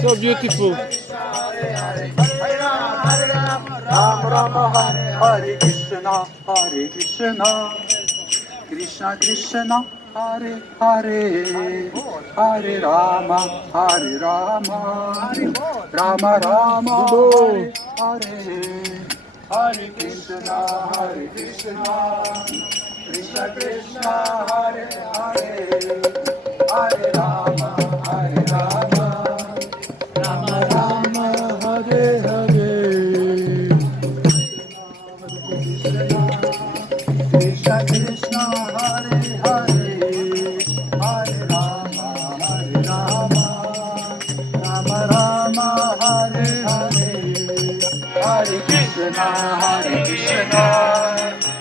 So beautiful. Ram Rama Hare Krishna, Hare Krishna, Krishna Krishna, Hare Hare, Hare Rama, Hare Rama, Rama Rama, Hare Hare, Hare Krishna, Krishna Krishna, Hare Hare, Hare Rama, Hare Rama, Rama Rama, Hare Hare. Krishna Krishna, Hare Hare, Hare Rama, Rama Rama, Hare Hare, Hare Krishna,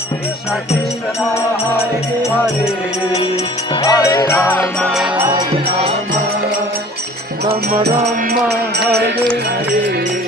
Krishna Krishna, Hare Hare, Hare Rama, Rama Rama, Hare Hare.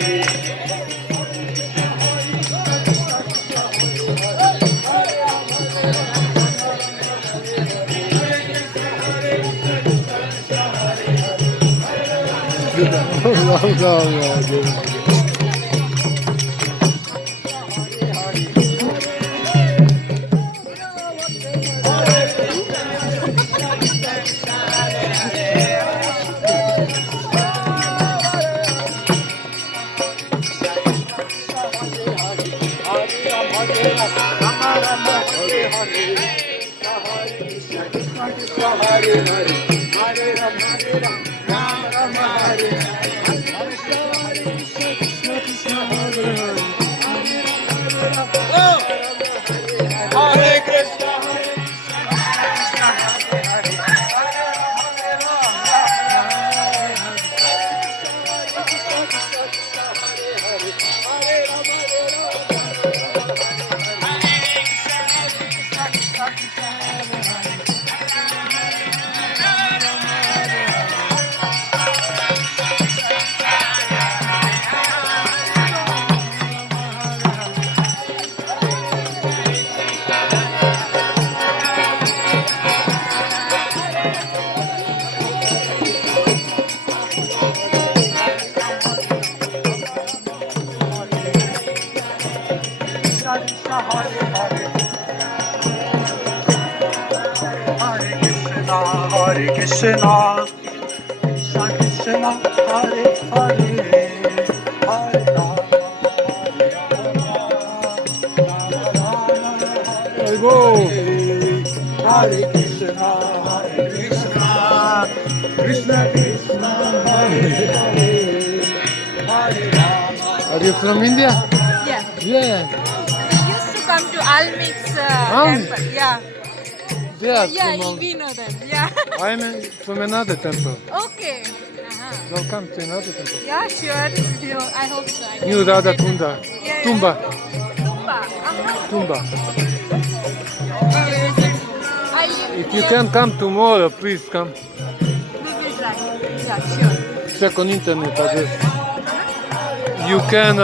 Hare Krishna, Krishna Krishna, Hare Hare, Hare Rama, There you go. Hare Krishna, Krishna Krishna, Hare Hare, Hare Rama. Are you from India? Yeah. Yeah. We used to come to Almix temple. Yeah. Yeah. Yeah, from, we know them. Yeah. I'm from another temple. Okay. Uh-huh. Welcome to another temple. Yeah, sure. I hope so. I New can Radha visit. Kunda. Yeah. Tumba. Tumba. Uh-huh. Tumba. I live If you near- can come tomorrow, please come. We will try. Yeah, sure. Check on internet address. You can